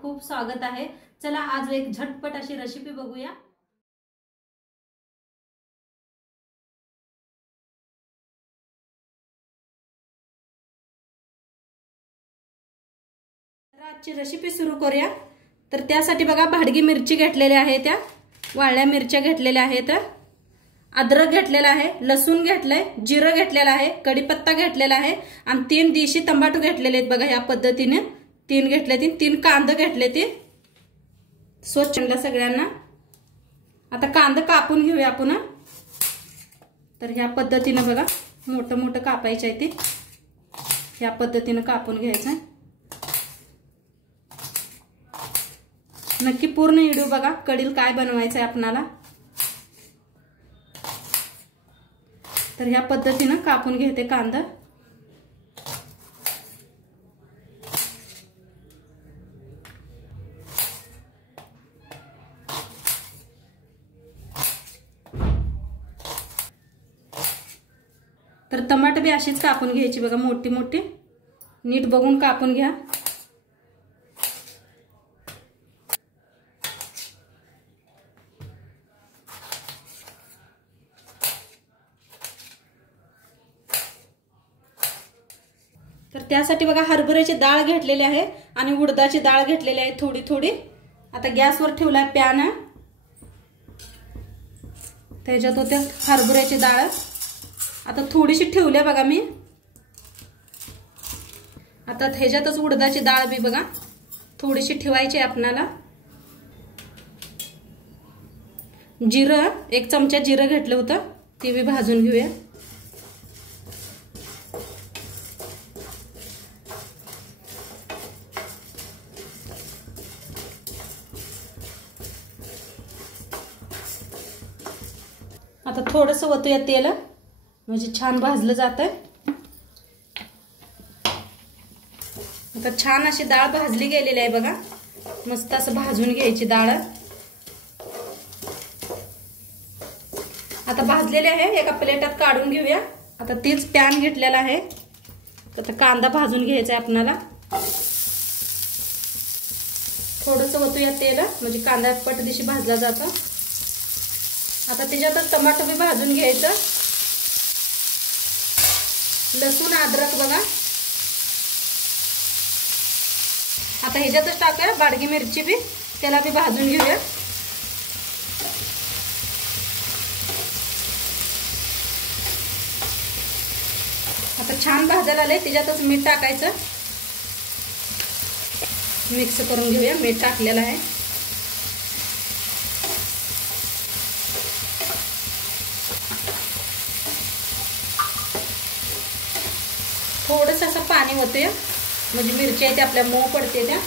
खूप खूप स्वागत आहे। चला आज एक झटपट अशी रेसिपी बघूया। आजची रेसिपी सुरू करूया। तर त्यासाठी बघा भाडगी मिरची घेतलेल्या आहे, त्या वाळल्या मिरच्या घेतलेल्या आहेत, अद्रक घेतलेला आहे, लसूण घेतलंय, जिरं घेतलेलं आहे, कढीपत्ता घेतलेला आहे आणि 3 देशी टमाटो घेतलेले आहेत। बघा या पद्धतीने 3 घेतले, 3 कांदे घेतले, ते स्वच्छ सगळ्यांना। आता कांदा कापून घेऊया आपण। तर ह्या पद्धतीने बघा मोठं मोठं कापायचं आहे, ते ह्या पद्धतीने कापून घ्यायचं। नक्की पूर्ण व्हिडिओ बघा, कढीला काय बनवायचं आहे आपल्याला। तर ह्या पद्धतीने कापून घेते कांदा। तर टमाटर बी अशीच कापून घ्यायची बघा, मोठी मोठी नीट बघून कापून घ्या। तर त्यासाठी बघा हरभऱ्याची डाळ घेतलेली आहे आणि उडदाची डाळ घेतलेली आहे थोडी थोडी। आता गॅसवर ठेवलाय पॅन, त्याच्यात होते हरभऱ्याची डाळ। आता थोडीशी ठेवली बघा मी। आता ह्याच्यातच उडदाची डाळ बी बघा थोडीशी ठेवायची आपल्याला। जिरं 1 चमचा जिरं घेतलं होतं, ते बी भाजून घेऊया। आता थोडंसं वतूया तेल, म्हणजे छान भाजलं जातंय। आता छान अशी डाळ भाजली गेलेली आहे बघा, मस्त असं भाजून घ्यायची डाळ। आता भाजलेले आहे, एका प्लेटात काढून घेऊया। आता तेच पॅन घेतलेला आहे, आता कांदा भाजून घ्यायचा आहे आपल्याला। थोडंसं वतूया तेल, म्हणजे कांदा पटदिशी भाजला जातो। आता त्याच्यातच टमाटर बी भाजून घ्यायचं, लसूण अद्रक बघा। आता ह्याच्यातच टाकूया भाडगी मिरची बी, त्याला बी भाजून घेऊया। आता छान भाजायला आले, त्याच्यातच मीठ टाकायचं, मिक्स करून घेऊया। मीठ टाकलेलं आहे। थोडंसं असं पाणी होते, म्हणजे मिरची आहे ते आपल्या मऊ पडते त्या।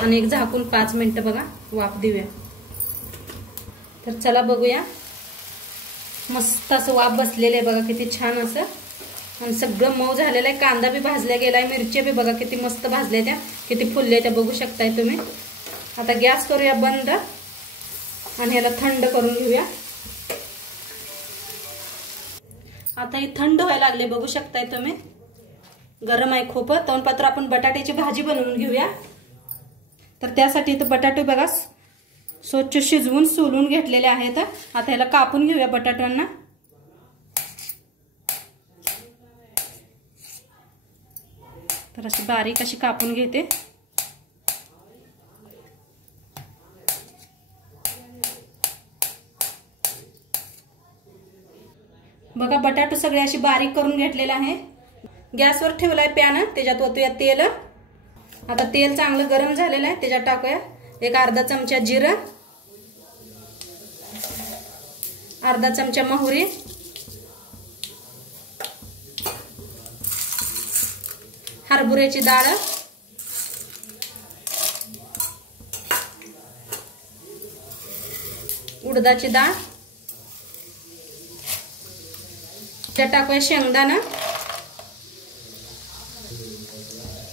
आणि एक झाकून 5 मिनिटं बघा वाफ देऊया। तर चला बघूया, मस्त असं वाफ बसलेलं आहे बघा, किती छान असं, आणि सगळं मऊ झालेलं आहे। कांदा बी भाजला गेलाय, मिरची बी बघा किती मस्त भाजल्या, त्या किती फुलल्या त्या बघू शकताय तुम्ही। आता गॅस करूया बंद आणि ह्याला थंड करून घेऊया। आता हे थंड व्हायला लागले, बघू शकताय तुम्ही, गरम आहे खूप। तोंडपात्र आपण बटाट्याची भाजी बनवून घेऊया। तर त्यासाठी इथं बटाटे बघा स्वच्छ शिजवून सोलून घेतलेले आहेत। आता ह्याला कापून घेऊया बटाट्यांना। तर अशी बारीक अशी कापून घेते। बघा बटाटो सगळे अशी बारीक करून घेतलेले आहे। गॅसवर ठेवलाय पॅन, त्याच्यात ओतूया तेल। आता तेल चांगलं गरम झालेलं आहे, त्याच्यात टाकूया एक अर्धा चमचा जिरं, अर्धा चमचा मोहरी, हरभऱ्याची डाळ, उडदाची डाळ, त्यात टाकूया शेंगदाणा,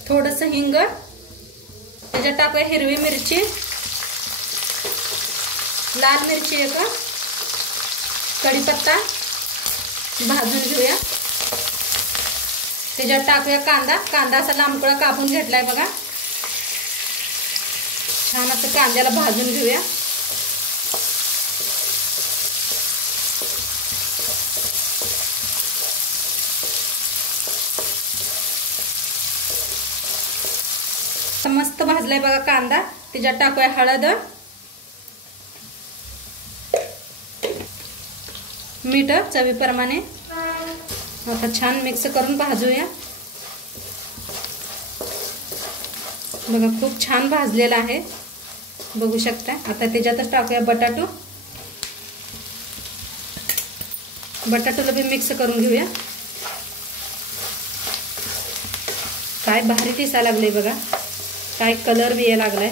थोडंसं हिंग, त्याच्यात टाकूया हिरवी मिरची, लाल मिरची एक, कढीपत्ता भाजून घेऊया। त्याच्यात टाकूया कांदा, कांदा असा लांबकळा कापून घेतलाय बघा, छान असं कांद्याला भाजून घेऊया. मस्त भाजलाय बघा कांदा. त्याच्यात टाकूया हळद, मीठ चवीप्रमाणे. आता छान मिक्स करून भाजूया. बघा खूप छान भाजलेला आहे, बघू शकता. आता त्याच्यातच टाकूया बटाटो. बटाटोला बी मिक्स करून घेऊया. काय भारी दिसायला लागले बघा, काय कलर बी यायला लागलाय.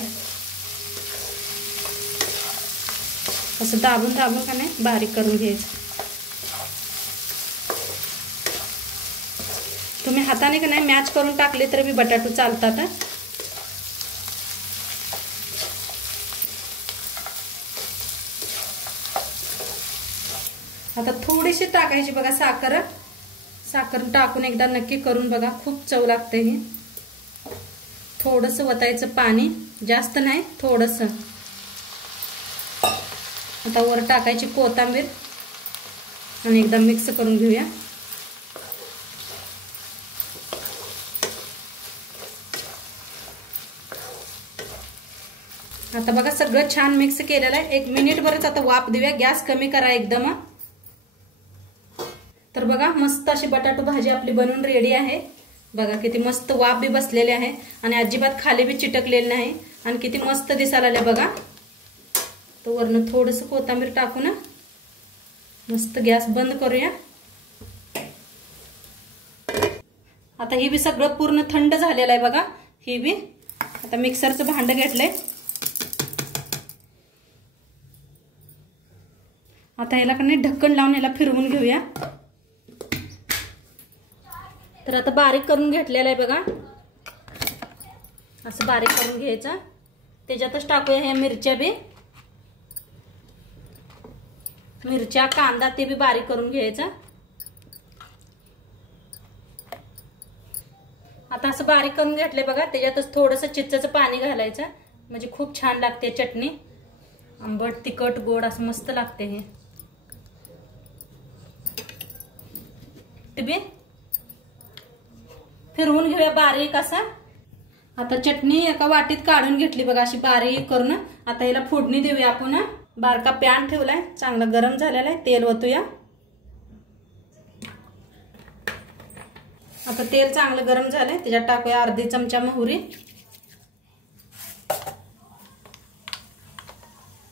असं दाबून दाबून का नाही बारीक करून घ्यायचं. तुम्ही हाताने का नाही मॅच करून टाकले तर बी बटाटो चालतात. आता थोडीशी टाकायची बघा साखर. साखर टाकून एकदा नक्की करून बघा, खूप चव लागते ही. थोडंसं वतायचं पाणी, जास्त नाही, थोडंसं. आता वर टाकायची कोथिंबीर आणि एकदा मिक्स करून घेऊया. आता बघा सगळं छान मिक्स केलेलं आहे. 1 मिनिटभरच आता वाफ देऊया. गॅस कमी करा एकदम. तर बघा मस्त अशी बटाटो भाजी आपली बनवून रेडी आहे. बघा किती मस्त वाफ बी बसलेले आहे आणि अजिबात खाली बी चिटकलेले नाही आणि किती मस्त दिसायला आले बघा. तर वरनं थोडंसं कोथिंबीर टाकू ना, मस्त गॅस बंद करूया. आता ही बी सगळं पूर्ण थंड झालेलं आहे बघा. ही बी आता मिक्सरचं भांड घेतलंय. आता याला कणी ढक्कन लावून याला फिरवून घेऊया. तर आता बारीक करून घेतलेलं आहे बघा, असं बारीक करून घ्यायचं. त्याच्यातच टाकूया ह्या मिरच्या बी, मिरच्या कांदा ते बी बारीक करून घ्यायचं. आता असं बारीक करून घेतलंय बघा. त्याच्यातच थोडंसं चिंचेचं पाणी घालायचं, म्हणजे खूप छान लागते चटणी. आंबट तिखट गोड असं मस्त लागते हे. ते बी फिरवून घेऊया बारीक असा. आता चटणी एका वाटीत काढून घेतली बघा अशी बारीक करून. आता याला फोडणी देऊया आपण. बारका पॅन ठेवलाय, चांगला गरम झालेला आहे. तेल ओतूया. आता तेल चांगलं गरम झालंय, त्याच्यात टाकूया अर्धी चमचा मोहरी,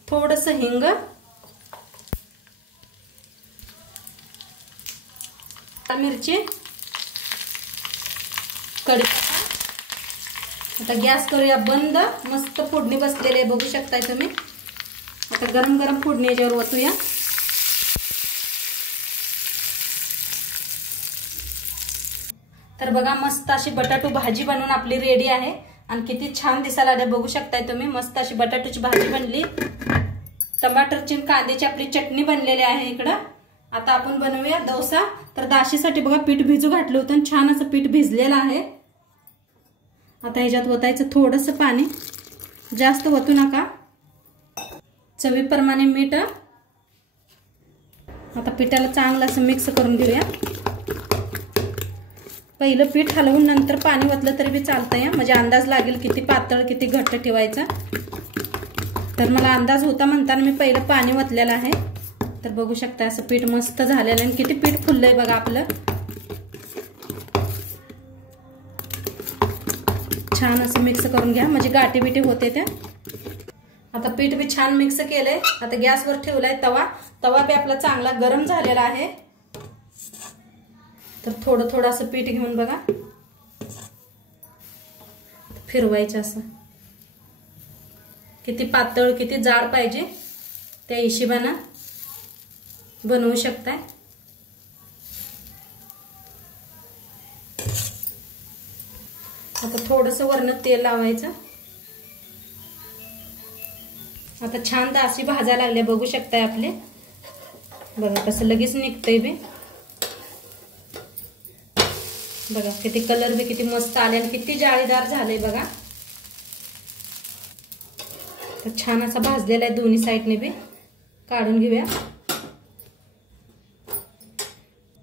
थोडस हिंग, मिरची, कढीपत्ता. आता गॅस करूया बंद. मस्त फोडणी बसलेली आहे, बघू शकताय तुम्ही. आता गरम गरम फोडणी याच्यावर ओतूया. तर बघा मस्त अशी बटाटो भाजी बनवून आपली रेडी आहे आणि किती छान दिसायला आले बघू शकताय तुम्ही. मस्त अशी बटाटोची भाजी बनली. टमाटरची कांद्याची आपली चटणी बनलेली आहे इकडं. आता आपण बनवूया डोसा. तर दाशीसाठी बघा पीठ भिजू घातलं होतं, छान असं पीठ भिजलेलं आहे. आता ह्याच्यात ओतायचं थोडंसं पाणी, जास्त ओतू नका. चवीप्रमाणे मीठ. आता पिठाला चांगलं असं मिक्स करून घेऊया. पहिलं पीठ हलवून नंतर पाणी ओतलं तरी बी चालतंय, म्हणजे अंदाज लागेल किती पातळ किती घट्ट ठेवायचा. तर मला अंदाज होता म्हणताना मी पहिलं पाणी ओतलेलं आहे. तर बघू शकता असं पीठ मस्त झालेलं आहे. किती पीठ फुललंय बघा आपलं. छान असं मिक्स करून घ्या, म्हणजे गाठी बिठी होते त्या. आता पीठ बी छान मिक्स केलंय. आता गॅसवर ठेवलाय तवा. तवा बी आपला चांगला गरम झालेला आहे. तर थोडं थोडं असं पीठ घेऊन बघा फिरवायचं असं. किती पातळ किती जाड पाहिजे त्या हिशोबाने बनवू शकताय. आता थोडंसं वरनं तेल लावायचं. आता छान दासी भाजायला लागले बघू शकताय आपले. बघा कसं लगेच निघतंय बी. बघा किती कलर बी किती मस्त आले आणि किती जाळीदार झाले बघा. तर छान असा भाजलेला आहे दोन्ही साईडने बी. काढून घेऊया.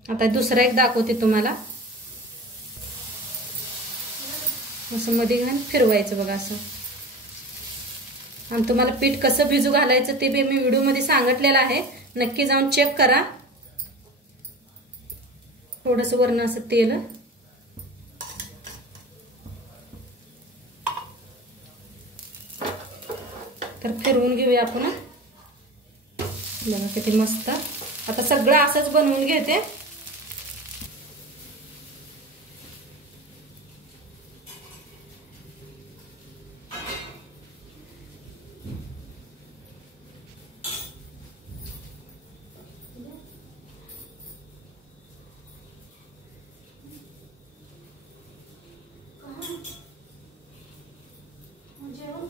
आता दुसरा एक दाखवते तुम्हाला. असं मध्ये घालून फिरवायचं बघा असं. आणि तुम्हाला पीठ कसं भिजू घालायचं ते बी मी व्हिडिओमध्ये सांगितलेलं आहे, नक्की जाऊन चेक करा. थोडंसं वरनं असं तेल. तर फिरवून घेऊया आपण. बघा किती मस्त. आता सगळं असंच बनवून घेते. जेवण